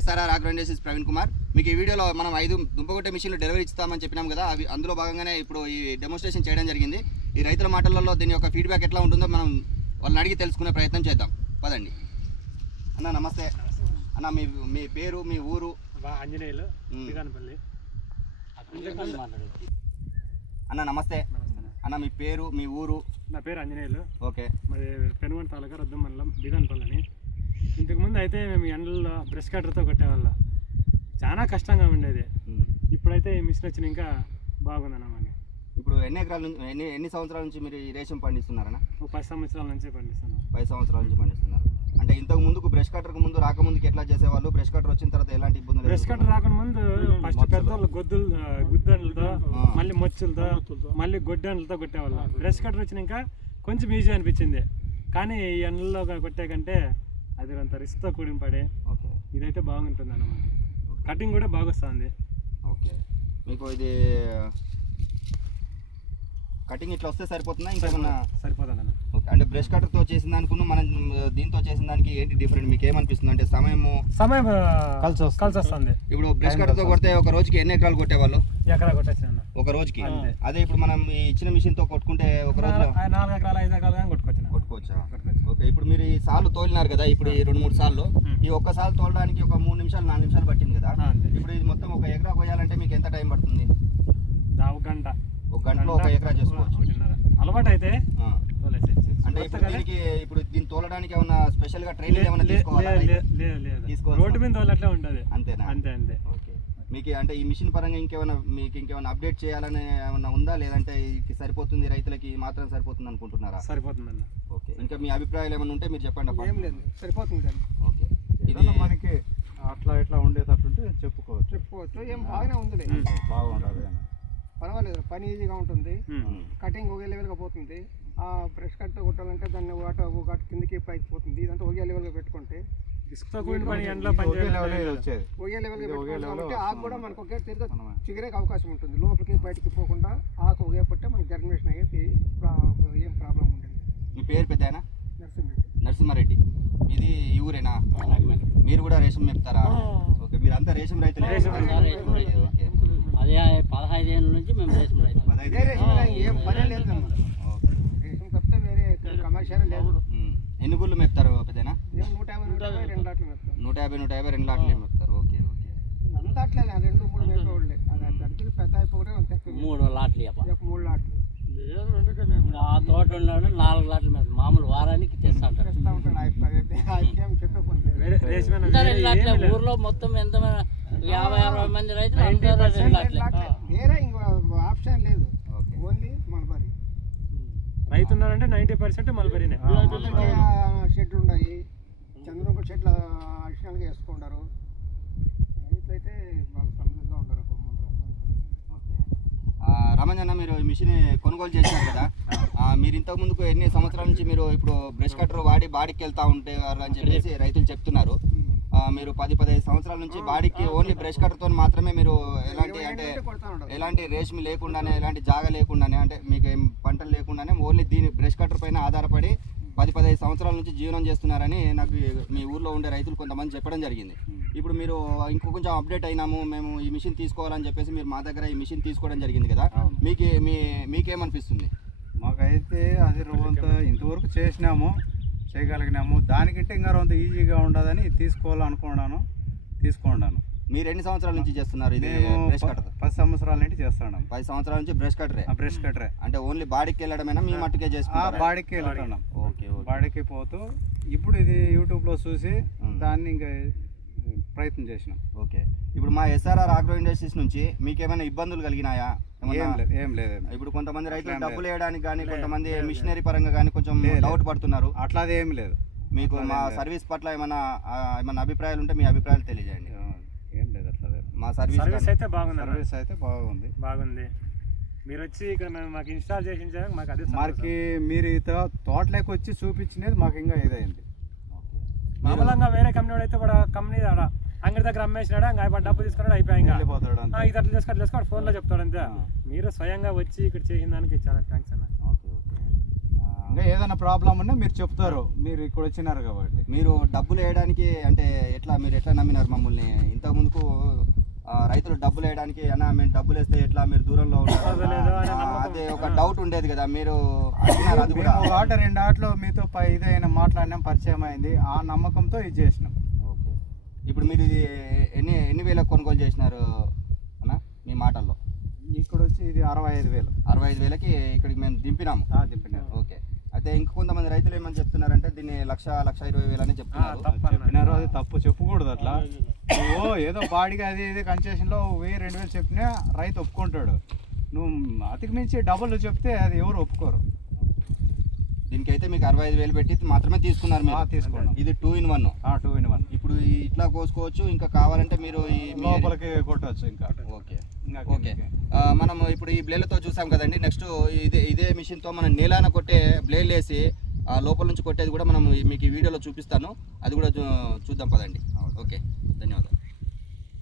SRR agro industries Praveen Kumar. మీకు ఈ వీడియోలో మనం 5 దుంపగొట్టే మిషన్లు డెలివరీ ఇస్తామని చెప్పినాం కదా, అవి అందులో భాగంగానే ఇప్పుడు ఈ డెమోన్స్ట్రేషన్ చేయడం జరిగింది. ఈ రైతుల మాటలలో దీని యొక్క ఫీడ్బ్యాక్ ఎట్లా ఉంటుందో మనం వాళ్ళని అడిగి తెలుసుకునే ప్రయత్నం చేద్దాం. పదండి. అన్న నమస్తే. అన్న మీ పేరు, మీ ఊరు? ఆంజనేయులు, శ్రీకానపల్లి. అన్న నమస్తే. అన్న మీ పేరు, మీ ఊరు? నా పేరు ఆంజనేయులు. ఓకే. మరి పెనుగొండ తాలూకా రొద్దం మండలం బీగానపల్లి అని. ఇంతకుముందు అయితే మేము ఎండల్లో బ్రష్ కట్టర్తో కొట్టేవాళ్ళ, చాలా కష్టంగా ఉండేది. ఇప్పుడైతే ఈ మిషన్ వచ్చిన ఇంకా బాగుందన్నమాట. ఇప్పుడు ఎన్ని ఎకరాల నుంచి ఎన్ని సంవత్సరాల నుంచి మీరు ఈ రేషన్ పండిస్తున్నారన్న? 10 సంవత్సరాల నుంచి పండిస్తున్నాం. 10 సంవత్సరాల నుంచి పండిస్తున్నారు. అంటే ఇంతకు ముందుకు బ్రష్ కట్టర్కు ముందు రాకముందుకు ఎట్లా చేసేవాళ్ళు? బ్రష్ కట్టర్ వచ్చిన తర్వాత ఎలాంటి ఇబ్బందులు? బ్రష్ కట్టర్ రాకుండా ముందు ఫస్ట్ పెద్దోళ్ళు గుద్దెండ్లతో, మళ్ళీ మొచ్చులతో, మళ్ళీ గొడ్డెండ్లతో కొట్టేవాళ్ళు. బ్రష్ కట్టర్ వచ్చినాక కొంచెం ఈజీ అనిపించింది, కానీ ఈ ఎండల్లో కొట్టే కంటే అది అంత రిస్క్తో కూడిన పడే. ఇదైతే బాగుంటుంది అన్నమాట. కటింగ్ కూడా బాగా వస్తుంది. ఓకే. మీకు ఇది కటింగ్ ఇట్లా వస్తే సరిపోతుందా? ఇంకేమన్నా? సరిపోతుంది అన్న. ఓకే. అంటే బ్రష్ కట్టర్తో చేసిన దానికి మనం దీంతో చేసిన దానికి ఏంటి డిఫరెంట్? మీకు ఏమనిపిస్తుంది? అంటే సమయం కలిసి వస్తుంది. ఇప్పుడు బ్రష్ కట్టర్తో కొడితే ఒక రోజుకి ఎన్ని ఎకరాలు కొట్టేవాళ్ళు? ఎకరా కొట్టచ్చు అన్న ఒక రోజుకి. అదే ఇప్పుడు మనం ఈ ఇచ్చిన మిషన్ తో కొట్టుకుంటే ఒక రోజులో 4 ఎకరాలు 5 ఎకరాలు కొట్టుకోవచ్చా? ఓకే. ఇప్పుడు మీరు ఈ సార్లు తోలినారు కదా, ఇప్పుడు ఈ 2-3 సార్లు, ఈ ఒక్క సార్లు తోలడానికి ఒక 3 నిమిషాలు 4 నిమిషాలు పట్టింది కదా. ఇప్పుడు ఇది మొత్తం ఒక ఎకరా కొయ్యాలంటే మీకు ఎంత టైం పడుతుంది? ఒక గంటలో ఒక ఎకరా చేసుకోవచ్చు. అలవాటు అయితే అంటే ఇప్పుడు దీనికి దీన్ని తోలడానికి ఏమన్నా స్పెషల్ గా ట్రైనింగ్ ఏమైనా తీసుకోవాలా? రోడ్డు మీద తోలట్లే ఉంటుంది. అంతేనా? అంతే. ఓకే. మీకు అంటే ఈ మిషన్ పరంగా ఇంకేమైనా అప్డేట్ చేయాలని ఏమన్నా ఉందా, లేదంటే ఇది సరిపోతుంది, రైతులకి మాత్రం సరిపోతుంది అనుకుంటున్నారా? సరిపోతుందన్న. ఓకే. ఇంకా మీ అభిప్రాయాలు ఏమైనా ఉంటే మీరు చెప్పండి. ఏం లేదు, సరిపోతుంది. ఓకే. ఇది మనకి అట్లా ఇట్లా ఉండేటట్టుంటే చెప్పుకోవచ్చు. ఏం బాగానే ఉంది, బాగుంటుంది, పర్వాలేదు. పని ఈజీగా ఉంటుంది. కటింగ్ ఒకే లెవెల్గా పోతుంది. ఆ బ్రష్ కట్ కొట్టాలంటే దాన్ని ఒక కిందకి పైకి పోతుంది. ఇదంతా ఒకే లెవెల్గా పెట్టుకుంటే ఒకే లెవెల్గా పెట్టుకుంటే ఆకు కూడా మనకు ఒకే తిరిగి చిగురే అవకాశం ఉంటుంది. లోపలికి బయటికి పోకుండా ఆకు ఒకే పట్టే మనకి జర్మినేషన్ అయ్యేది, ఏం ప్రాబ్లం ఉంటుంది. మీ పేరు పెద్దనా? నరసింహారెడ్డి. ఇది ఈ ఊరేనా? మీరు కూడా రేషన్ మేపుతారా? ఓకే. మీరు అంతా రేషన్ రైతులే? ఓకే. అదే 15 ఏళ్ళ నుంచి మేము రేషన్ రైతు. ఏం పనే లేదు, రేషన్ తప్పితే వేరే కమర్షియల్ లేదు. ఎన్ని గుళ్ళు మేపుతారు పెద్దనా? 150 2 లాట్లు మేపుతారు. 150 2 లాట్లు మేపుతారు. ఓకే. ఓకే. అంతా అట్లే 2-3 మేపేవాళ్ళే. అది పెద్ద అయిపోతే 3 లాట్లు 3 లాట్లు. ఆ తోట ఉన్నాడు 4 లాట్లు మేము మామూలు వారానికి తెస్తా ఉంటాం. ఊర్లో మొత్తం ఎంత 50-60 మంది రైతులు వేరే ఆప్షన్ లేదు, ఓన్లీ మల్బరీ. రైతు ఉన్నారంటే 90% మల్బరీనే. షెడ్లు ఉన్నాయి, చంద్రబాబు షెడ్లు అడిషనల్గా వేసుకుంటారు. రైతు అయితే వాళ్ళు సమృద్ధిగా ఉంటారు. రమణ్, మీరు ఈ మిషన్ కొనుగోలు చేశారు కదా, మీరు ఇంతకు ముందుకు ఎన్ని సంవత్సరాల నుంచి మీరు ఇప్పుడు బ్రష్ కట్టర్ వాడి బాడీకి వెళ్తూ ఉంటారు అని చెప్పేసి రైతులు చెప్తున్నారు. మీరు 10-15 సంవత్సరాల నుంచి బాడీకి ఓన్లీ బ్రష్ కట్టర్తో మాత్రమే మీరు ఎలాంటి రేష్మి లేకుండానే, ఎలాంటి జాగ లేకుండానే, అంటే మీకు ఏం పంటలు లేకుండానే ఓన్లీ దీని బ్రష్ కట్టర్ పైన ఆధారపడి 10-15 సంవత్సరాల నుంచి జీవనం చేస్తున్నారని నాకు మీ ఊర్లో ఉండే రైతులు కొంతమంది చెప్పడం జరిగింది. ఇప్పుడు మీరు ఇంకో కొంచెం అప్డేట్ అయినాము, మేము ఈ మిషన్ తీసుకోవాలని చెప్పేసి మీరు మా దగ్గర ఈ మిషన్ తీసుకోవడం జరిగింది కదా, మీకేమనిపిస్తుంది? మాకైతే అది రొంత ఇంతవరకు చేయగలిగినాము, దానికంటే ఇంకా రొంత ఈజీగా ఉండదని తీసుకున్నాను. మీరు ఎన్ని సంవత్సరాల నుంచి చేస్తున్నారు ఇది బ్రష్ కట్టర్? 10 సంవత్సరాల నుంచి చేస్తున్నాం. 10 సంవత్సరాల నుంచి బ్రష్ కట్టరే. అంటే ఓన్లీ బాడీకి వెళ్ళడమేనా, మీ మట్టుకే చేసుకుంటారా? బాడీకి వెళ్తున్నాం. ఓకే. బాడీకి పోతూ ఇప్పుడు ఇది యూట్యూబ్లో చూసి దాన్ని ఇంకా ప్రయత్నం చేసినాం. ఓకే. ఇప్పుడు మా ఎస్ఆర్ఆర్ ఆగ్రో ఇండస్ట్రీస్ నుంచి మీకు ఏమైనా ఇబ్బందులు కలిగినాయా? ఏం లేదు. ఇప్పుడు కొంతమంది రైతులు డబ్బులు వేయడానికి కానీ, కొంతమంది మిషనరీ పరంగా కానీ కొంచెం డౌట్ పడుతున్నారు. అట్లాది ఏం లేదు. మీకు మా సర్వీస్ పట్ల ఏమైనా అభిప్రాయాలు ఉంటే మీ అభిప్రాయాలు తెలియజేయండి. ఏం లేదు, అట్లాదే. మా సర్వీస్ అయితే బాగుంది. మీరు వచ్చి ఇక్కడ మాకు ఇన్స్టాల్ చేసించారు, మాకు అది మీరు తోటలోకి వచ్చి చూపించినది మాకు ఇంకా ఇదైంది. మామూలుగా వేరే కంపెనీ అయితే కూడా కంపెనీ అంగడి దగ్గర అమ్మేసినాడు, ఇంకా డబ్బు తీసుకున్నాడు, అయిపోయాయి. ఇది అట్లా చేసుకోవాలి ఫోన్లో చెప్తాడు అంతే. మీరు స్వయంగా వచ్చి ఇక్కడ చేసిన దానికి చాలా థ్యాంక్స్ అన్న. ఇంకా ఏదైనా ప్రాబ్లం ఉన్నా మీరు చెప్తారు, మీరు ఇక్కడ వచ్చినారు కాబట్టి. మీరు డబ్బులు వేయడానికి అంటే మీరు ఎట్లా నమ్మినారు మమ్మల్ని? ఇంతకు ముందుకు రైతులు డబ్బులు వేయడానికి అన్నా మేము డబ్బులు వేస్తే ఎట్లా మీరు దూరంలో ఉన్నారు అదే ఒక డౌట్ ఉండేది కదా, మీరు అడిగినారు అది కూడా? ఒక ఆట 2 ఆటలు మీతో ఇదైనా మాట్లాడినాం, పరిచయం అయింది, ఆ నమ్మకంతో ఇది చేసినాం. ఓకే. ఇప్పుడు మీరు ఇది ఎన్ని వేలకు కొనుగోలు చేసినారు అన్న మీ మాటల్లో? ఇక్కడ వచ్చి ఇది 65,000. 65,000కి ఇక్కడికి మేము దింపినాము. దింపినారు. ఓకే. అయితే ఇంక కొంతమంది రైతులు ఏమని చెప్తున్నారంటే దీన్ని 1,20,000 అని చెప్తున్నారు. చెప్పినారు, అది తప్పు, చెప్పకూడదు అట్లా. నువ్వు ఏదో బాడీగా అది ఇది కన్సెషన్లో 1,000-2,000 చెప్పినా రైతు ఒప్పుకుంటాడు. నువ్వు అతికి మించి డబ్బులు చెప్తే అది ఎవరు ఒప్పుకోరు. దీనికైతే మీకు 65,000 పెట్టి మాత్రమే తీసుకున్నారు మీరు? తీసుకున్నాం. ఇది 2 in 1. 2 in 1. ఇప్పుడు ఇట్లా కోసుకోవచ్చు, ఇంకా కావాలంటే మీరు లోపలికి కొట్టవచ్చు ఇంకా. Okay okay. మనం ఇప్పుడు ఈ బ్లేడ్లతో చూసాం కదండి. నెక్స్ట్ ఇదే మిషన్తో మనం నేలాన కొట్టే బ్లేడ్ వేసి లోపల నుంచి కొట్టేది కూడా మనం మీకు ఈ వీడియోలో చూపిస్తాను, అది కూడా చూద్దాం పదండి. ఓకే.